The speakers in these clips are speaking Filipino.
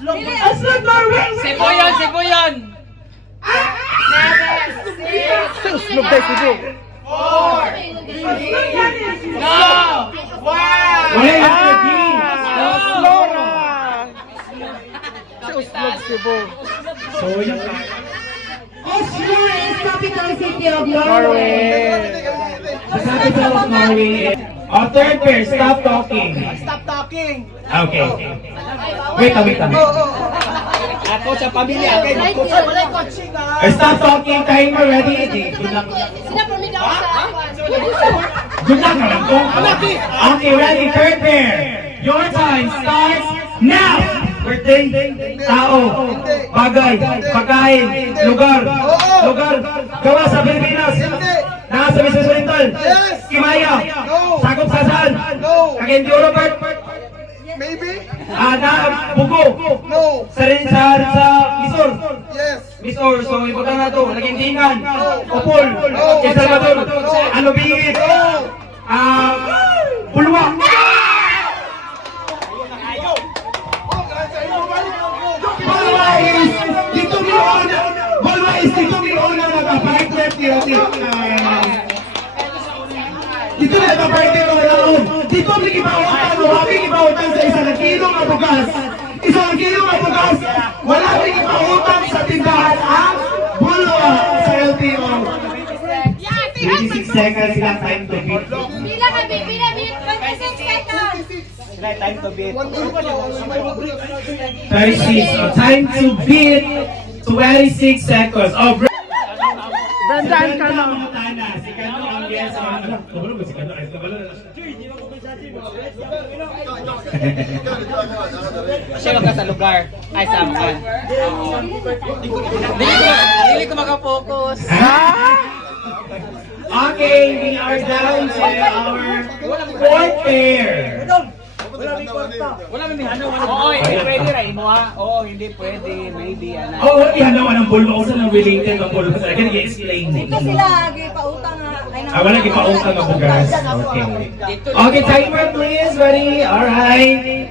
Aslog Norway! Cebu yun, Cebu yun! 7, 6, Uslog tayo, Cebu. 4, no! 1! Wala yung sabihin! Flora! Sa Uslog, Cebu. So, yung... Oslo is capital city of Norway. The capital of Norway. Oh, third pair, stop talking. Stop talking. Okay. Wait. Ako sa pamilya. Okay, wala coaching ha. Stop talking, timer ready. Good luck. Good luck na lang po. Okay, ready, third pair. Your time starts now. Birthday, tao, bagay, pagkain, lugar, gawa sa Pilipinas, nasa Miss Oriental, Kimaya, sakop sa saan, Cagayan de Oro, Maybe? Bugo, No. sa Misor, Yes. Misor, so ibutan na ito, Nagintingan, Opol, El Salvador, Alubingit, Bulwa. Dito Milona nagpa-partner dito na nagpa-partner ng laon. Dito may ibautan o happy ibautan sa isang kilong na bugas. Isang kilong na bugas, wala may ibautan sa tindahan ang bulwa sa LTO. 36 seconds lang time to beat. Pila kami, pila, 26 seconds. Time to beat. 36, so time to beat 26 seconds. Oh, Dandaan ka lang. Si Kano ang yes. Kabalo ba si Kano? Ay, kabalo na. Siya ka sa lugar. Ay, sampan. Dili ko makapokus. Okay, we are down to our fourth pair. Wala may hano. Oo, hindi pwede rin mo ha. Oo, hindi pwede. Maybe, ano. Oh, hindi hanaw ng bulwa. Kung saan ang related ng bulwa. I can i-explain. Ito sila, gipautang nga. Wala ipautang ng bugas. Okay. Okay, timer please. Ready? Alright.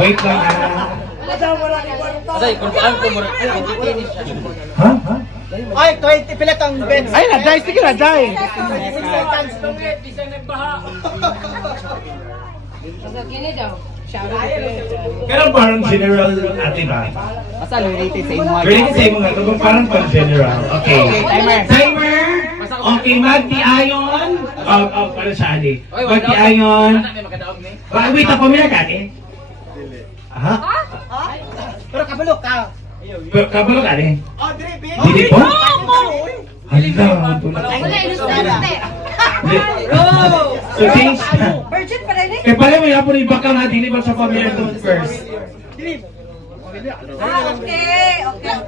Wait lang Asay, kung saan ko mo rin. Ha? Ay, 20 pilat ang bets. Ay, naday. Sige, naday. 6 seconds. Gini daw. Pero parang general ate ba? Basta related sa imo. Related sa mga ito, parang pang general. Okay. Timer. Timer. Okay, magti-ayon. Para siya, Ali. Magti-ayon. Wait, ako muna kati. Ha? Pero kabalo ka. Kabalo kati. Oh, Dre, Dili po? Hala, Wala, ilusente. So change na. Virgin pa rin eh. Eh pala may hapon iba ka nga, dili ba sa familiar to first? Okay.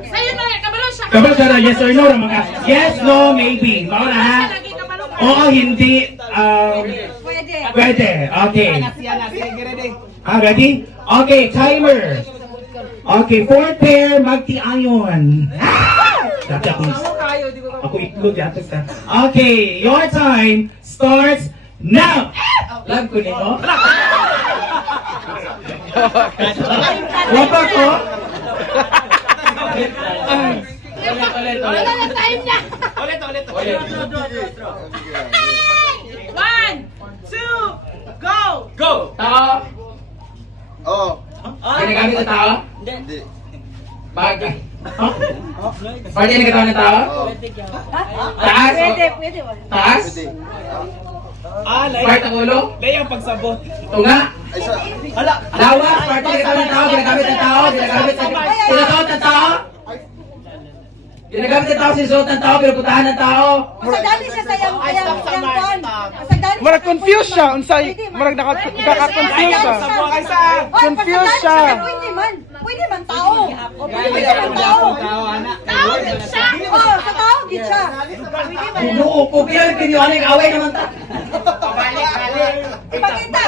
Sa'yo na, kabalo siya. Kabalo siya na, yes or no? Mga yes, no, maybe. Baka na ha? Oo, hindi. Pwede. Pwede. Okay. ready? Ready? Okay, timer. Okay, fourth pair, magti-ayon. Dati ako itlog yata ka. Okay, your time starts now. Lag ko nito. Wapa ko. Wala na time na. Ulit. 1, 2, go! Go! Tao! Oh. Ginagamit sa tao? Hindi. Bagay. Pwede na katawan ng tao? Taas? Pwede. Taas? Part ng ulo? Layang pagsabot. Tunga? Hala. Lawas? Parte na katawan ng tao? Ginagamit ng tao? Sinasuot ng tao? Ginagamit ng tao, sinasuot ng tao, pinuputahan ng tao? Masagdali siya sa yung kon. Masagdali Marag confused siya. Unsay, marag nakaka-confuse siya. Confused siya. Pwede man tao. Pwede man tao. Tao din siya. Oo, sa tao din siya. Umuupo, kaya piniyuhan yung away naman ta. Ipakita.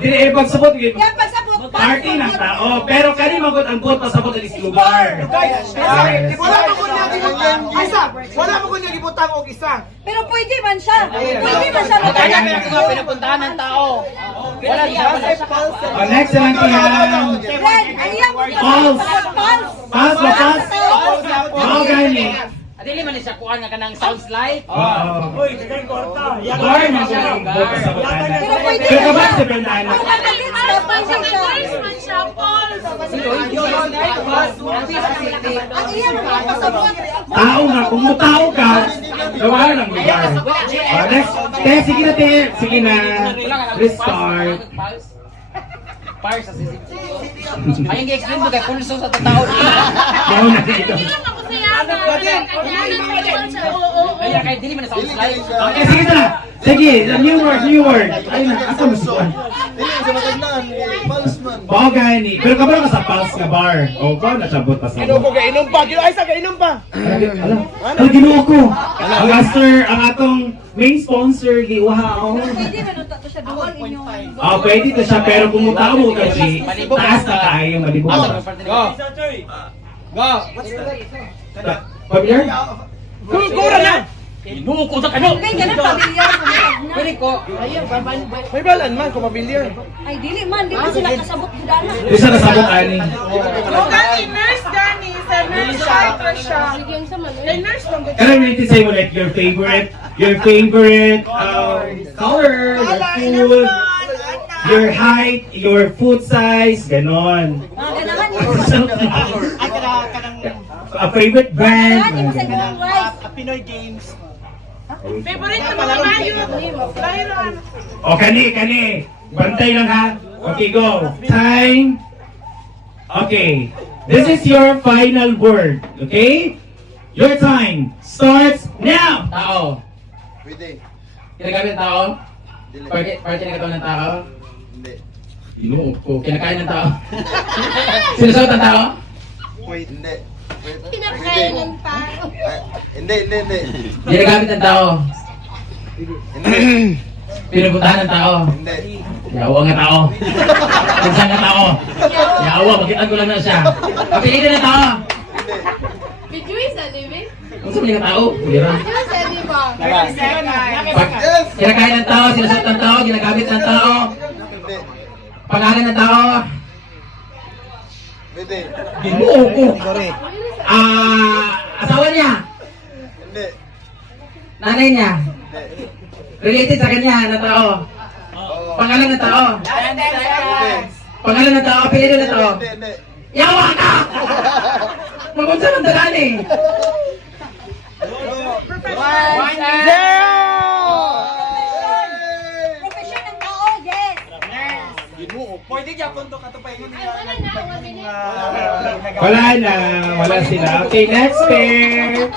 Dili pagsabot gid. Yan pagsabot. Party ng tao, pero kani magod ang boto sa boto is lugar. Wala mo kung nagibutang isa. Wala mo kung nagibutang og isa. Pero pwede man siya. Pwede man siya. Kaya may ako pinupuntahan ng tao. Wala siya. Next naman yan. Red, ayan mo siya. Pulse. Pulse. Pass ba, pass? Oo, gani. Dili man siya kuan nga kanang sounds like. Oo. Uy, kay korta. Yan. Guard man siya. Bukas sa butana. Pero pwede Pero na kabag siya. sa bintana. Kung madalit na pwede siya. Ang iyan ang pasabot. Tao nga, kung mutao ka, gawa ng lugar. Next. Te, sige na, te. Sige na. Restart. Pars sa CCTV. Ayun gi-explain mo kay pulso sa tao. Gawa na dito. Kaya kay dili man sounds like. Okay, sige na. Sige, new word, new word. Ayun na, asa mo siya? Oo, gani. Pero kabalo ka sa pulse nga bar. O, ba, nasabot pa sa Inom ko, kainom pa. Ay, sa kainom pa. Alam, ginuo ko. Ang master, ang atong main sponsor, giuhaon. Pwede na nung tato siya duwal inyong... Oh, pwede to siya, pero kung mutao mo kasi, taas na kayo, malibog ka. Isa, Choy. Familiar? Kura na. Inuko sa kano. Kaya ganun pamilyar. sumatag na. Pwede ko. May balan man, kung pamilyar. Ay, dili man. Di ba sila kasabot gudana? Isa na sabot, ani. Gani, nurse Gani, sa nurse fighter siya. Kay nurse lang. Can I really say mo like your favorite color, your food, your height, your foot size, ganon. Ganahan niyo. A favorite Ganahan niyo sa brand. inyong rice. Pinoy Games. Favorite na mga mayot. Byron. O, kani. Bantay lang ha. Okay, go. Time. Okay. This is your final word. Okay? Your time starts now. Tao. Pwede. Kinagamit ng tao? Dili. Parte ng katawan ng tao? Hindi. Inuo ko. Kinakain ng tao? Sinusuot ng tao? Hindi. Kinakain ng tao. Hindi. Ginagamit ng tao? Hindi. Pinupuntahan ng tao? Hindi. Yawa nga tao. Pinsan nga tao. Yawa, makitaan ko lang na siya. Kapilitan ng tao. Bijuy sa limin? Kung saan nga tao? Kulira. Bijuy sa limin. Pag kinakain ng tao, sinusuot ng tao, ginagamit ng tao, Hindi. pangalan ng tao, Pwede. ginuo ko. Asawa niya, Hindi. nanay niya, Hindi. related sa kanya na tao, pangalan ng tao, Hindi. pangalan ng tao, apelido ng tao. Hindi. Yawa ka! Magunsa ng dalan eh. Profesyon ng tao, yes. Pwede dyan kung to katupayin mo Wala na. Wala sila. Okay, next pair.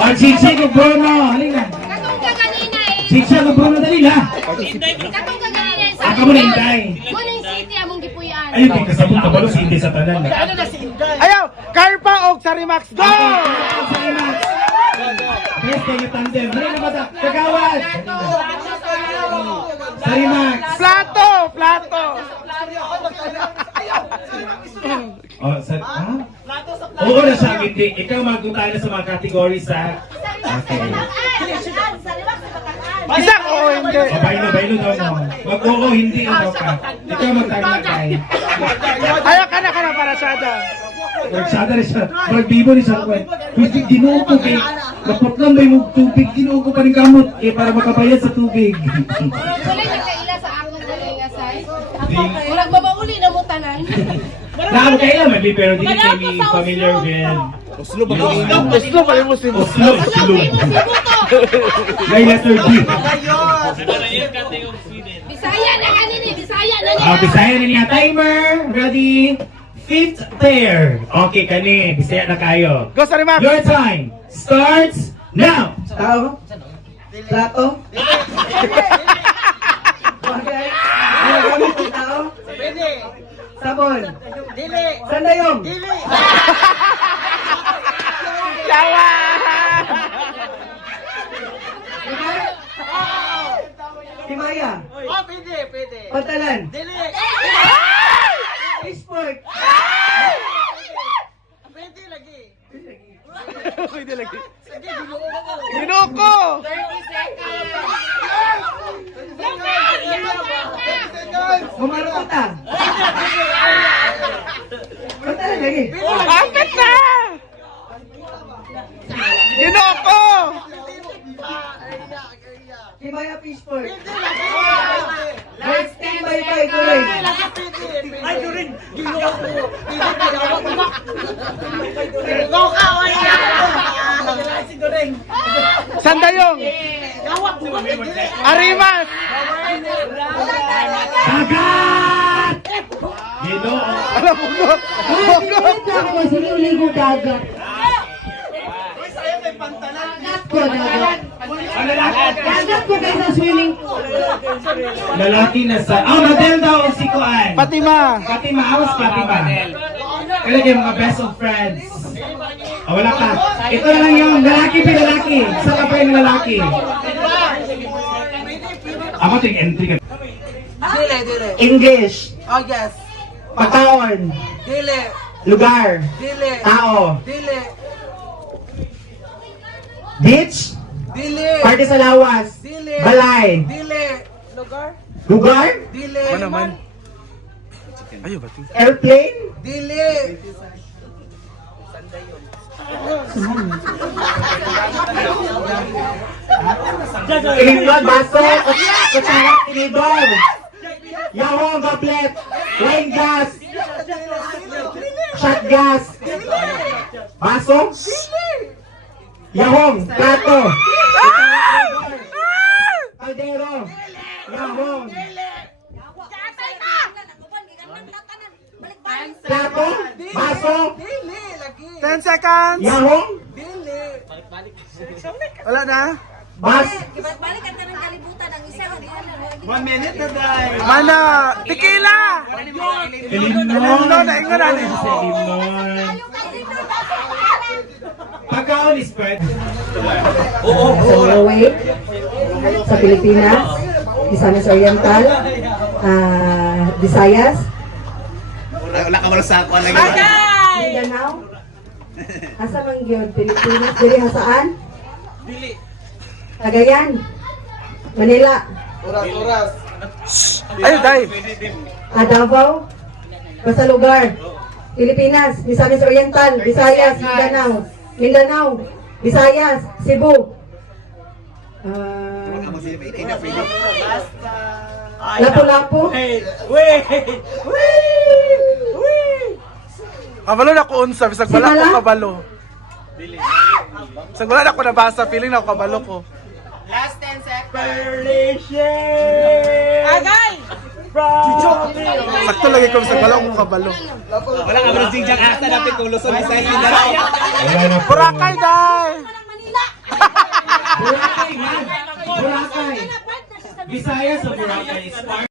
Ang Chichi ko Bruno. Halika. Katong ka kanina eh. Chichi ko Bruno, dali na. Katong ka kanina eh. Aka mo na hintay. Kuning city among gipuyan. Ayun, di kasabot ka ba? Hindi sa tanan. Ayaw, Carpa o Sarimax, go! Yes, kayo tandem. Dali na ba ito? Kagawad. Sarimax. Plato! Oh, ha? Oo na siya, hindi. Ikaw magpunta na sa mga categories ha. Okay. Isa ko, hindi. O, bailo daw mo. Mag-oo, hindi daw ka. Ikaw magtaglatay. Ayaw ka na para sada. Magsada rin siya. Magbibo rin siya. Pwede ginuo ko kay... Mapaplang ba yung tubig? Ginuo ko pa rin kamot. Eh, para makabayad sa tubig. Wala nakaila sa akong galing asay. Murag mabauli na mo tanan. Nakamo kayo Madli, pero hindi kami familiar with... Oslo pa yung musin. Oslo. May letter D. Bisaya na kanini, Bisaya na niya. Bisaya na niya. Timer. Ready? 5th pair. Okay, kani. Bisaya na kayo. Go, Sarimax! Your time starts now. Tao? Plato? Okay. Ano gamit ng tao? Sabon? Dili. Sandayong? Dili. Yawa! Timaya? Oh, pwede. Pantalan? Dili. Sport? Pwede lagi. Pwede lagi. Sige, ginuo ko. Ginoko! 30 seconds. Kumaro kita. Punta na lagi. Kapit na! Ginoo ko! Himaya Fishport. Let's stand by Kuring. Ay, During! Sandayong! Arimas! Dagat! Ginoo. Alam mo ko! Ako sinuligo dagat. Dagat ko dagat. Dagat ko kayo sa swimming pool. Lalaki na sa... Oh, Madel daw si Kuan. Fatima! Fatima, awas Fatima. Kaya kayo mga best of friends. Oh, wala ka. Ito na lang yung lalaki pinalaki. Sa ka pa yung lalaki. Ako ito yung entry ka. Dili, dili. English. Oh, yes. Pagkaon. Dili. Lugar. Dili. Tao. Dili. Beach. Dili. Party sa lawas. Dili. Balay. Dili. Lugar? Lugar. Dili. Ano naman? Ayaw ba ito? Airplane. Dili. Tinidor. Baso. Kutsara. Tinidor. Yahoo. Goblet. Wine glass. Shot glass. Baso. Yahoo. Plato. Caldero. Yahoo. Plato. Baso. Dili. Lagi. 10 seconds! Yahoo. Dili. Wala na? Bas. Balikan ka ng kalibutan ng isa lang. 1 minute na dahil. Mana! Tequila! Elimnon. No, naingon na ni. Sa Elimnon. Pagkaon is spread. Sa Norway, sa Pilipinas, Misamis Oriental, Visayas, Wala ka wala sa ako. Mindanao, asa man gyud Pilipinas, diri hasaan? Dili. Cagayan, Manila, Oras. Ayaw, dahil. Davao, basta lugar. Pilipinas, Misamis Oriental, Visayas, Mindanao, Visayas, Cebu. Lapu-Lapu. Kabalo na ko unsa, bisag wala Simala? ko kabalo. Bisag wala na ko nabasa, feeling na ko kabalo ko. Last 10 seconds. Agay! Sakto lagi ko, bisag wala ko kabalo. Wala ka wala sing jack asa dapat kung Luzon ay sa Mindanao. Wala na po. Boracay, dahil! Boracay, man. Boracay. Visayas o Boracay is part